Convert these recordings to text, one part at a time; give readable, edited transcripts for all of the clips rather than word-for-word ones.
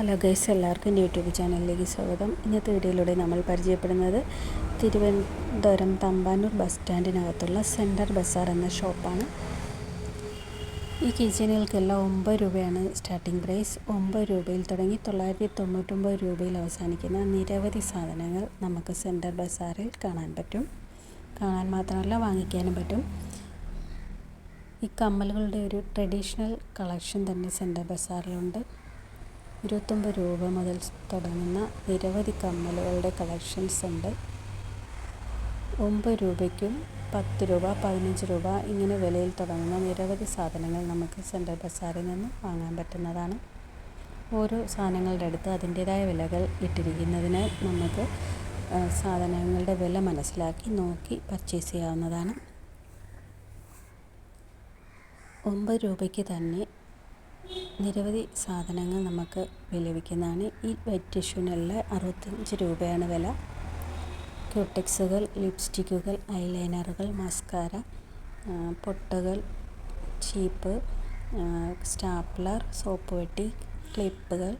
Hello guys, എല്ലാവർക്കും YouTube ചാനലിലേക്ക് സ്വാഗതം. ഇന്നത്തെ വീഡിയോയിലൂടെ നമ്മൾ പരിചയപ്പെടുന്നത് തിരുവനന്തപുരം തമ്പാനൂർ ബസ് സ്റ്റാൻഡിനകത്തുള്ള സെൻറ്റർ ബസാർ എന്ന ഷോപ്പാണ്. ഈ കിച്ചണുകൾക്കെല്ലാം 9 രൂപയാണ് സ്റ്റാർട്ടിംഗ് പ്രൈസ്. 9 രൂപയിൽ തുടങ്ങി 999 രൂപയിൽ അവസാനിക്കുന്ന നിരവധി സാധനങ്ങൾ നമുക്ക് സെൻറ്റർ ബസാറിൽ കാണാൻ പറ്റും. കാണാൻ മാത്രമല്ല, വാങ്ങിക്കാനും പറ്റും. ഈ കമ്മലുകളുടെ ഒരു ട്രഡീഷണൽ കളക്ഷൻ തന്നെ സെൻറ്റർ ബസാറിലുണ്ട്. 29 രൂപ മുതൽ തുടങ്ങുന്ന നിരവധി കമ്മലുകളുടെ കളക്ഷൻസ് ഉണ്ട്. 9 രൂപയ്ക്കും 10 രൂപ, 15 രൂപ ഇങ്ങനെ വിലയിൽ തുടങ്ങുന്ന നിരവധി സാധനങ്ങൾ നമുക്ക് സെൻറ്റർ ബസാറിൽ നിന്ന് വാങ്ങാൻ പറ്റുന്നതാണ്. ഓരോ സാധനങ്ങളുടെ അടുത്ത് അതിൻ്റേതായ വിലകൾ ഇട്ടിരിക്കുന്നതിനാൽ നമുക്ക് സാധനങ്ങളുടെ വില മനസ്സിലാക്കി നോക്കി പർച്ചേസ് ചെയ്യാവുന്നതാണ്. 9 രൂപയ്ക്ക് തന്നെ നിരവധി സാധനങ്ങൾ നമുക്ക് ലഭിക്കുന്നതാണ്. ഈ വൈറ്റ് ടിഷ്യൂവിനുള്ള 65 രൂപയാണ് വില. ക്യൂടെക്സുകൾ, ലിപ്സ്റ്റിക്കുകൾ, ഐലൈനറുകൾ, മസ്കാര, പൊട്ടുകൾ, ചീപ്പ്, സ്റ്റാപ്ലർ, സോപ്പ് പെട്ടി, ക്ലിപ്പുകൾ,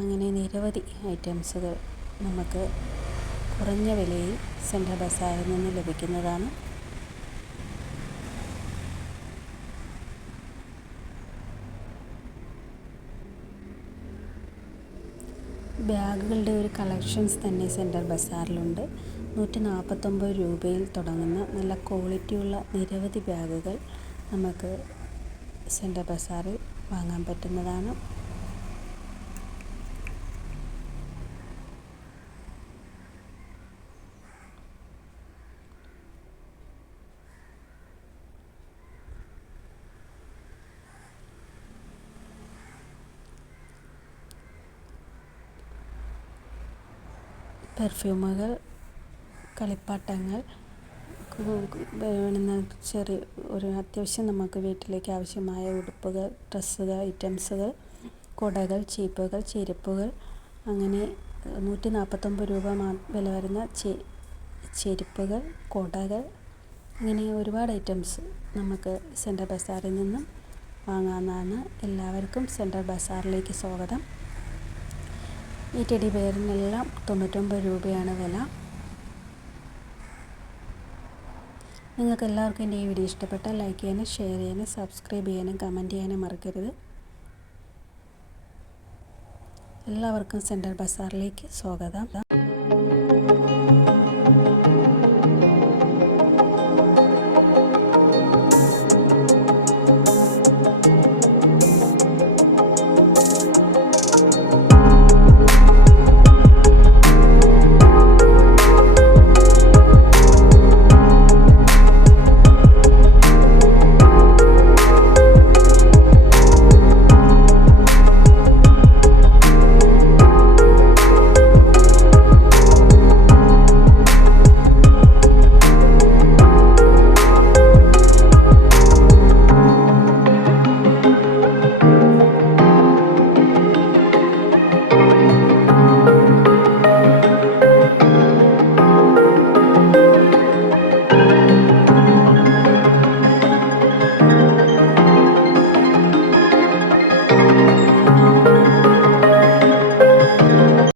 അങ്ങനെ നിരവധി ഐറ്റംസുകൾ നമുക്ക് കുറഞ്ഞ വിലയിൽ സെൻട്രൽ ബസാറിൽ നിന്ന് ലഭിക്കുന്നതാണ്. ബാഗുകളുടെ ഒരു കളക്ഷൻസ് തന്നെ സെൻറ്റർ ബസാറിലുണ്ട്. 149 രൂപയിൽ തുടങ്ങുന്ന നല്ല ക്വാളിറ്റിയുള്ള നിരവധി ബാഗുകൾ നമുക്ക് സെൻറ്റർ ബസാറിൽ വാങ്ങാൻ പറ്റുന്നതാണ്. പെർഫ്യൂമുകൾ, കളിപ്പാട്ടങ്ങൾ, വേണ്ടുന്ന ചെറിയ ഒരു അത്യാവശ്യം നമുക്ക് വീട്ടിലേക്ക് ആവശ്യമായ ഉടുപ്പുകൾ, ഡ്രസ്സുകൾ, ഐറ്റംസുകൾ, കുടകൾ, ചീപ്പുകൾ, ചെരുപ്പുകൾ, അങ്ങനെ 149 രൂപ വില വരുന്ന ചെരുപ്പുകൾ, കുടകൾ, ഇങ്ങനെ ഒരുപാട് ഐറ്റംസ് നമുക്ക് സെൻട്രൽ ബസാറിൽ നിന്നും വാങ്ങാവുന്നതാണ്. എല്ലാവർക്കും സെൻട്രൽ ബസാറിലേക്ക് സ്വാഗതം. ഈ ടെഡി ബെയറിനെല്ലാം 99 രൂപയാണ് വില. നിങ്ങൾക്ക് എല്ലാവർക്കും എൻ്റെ ഈ വീഡിയോ ഇഷ്ടപ്പെട്ടാൽ ലൈക്ക് ചെയ്യാനും ഷെയർ ചെയ്യാനും സബ്സ്ക്രൈബ് ചെയ്യാനും കമൻറ്റ് ചെയ്യാനും മറക്കരുത്. എല്ലാവർക്കും സെൻട്രൽ ബസാറിലേക്ക് സ്വാഗതം.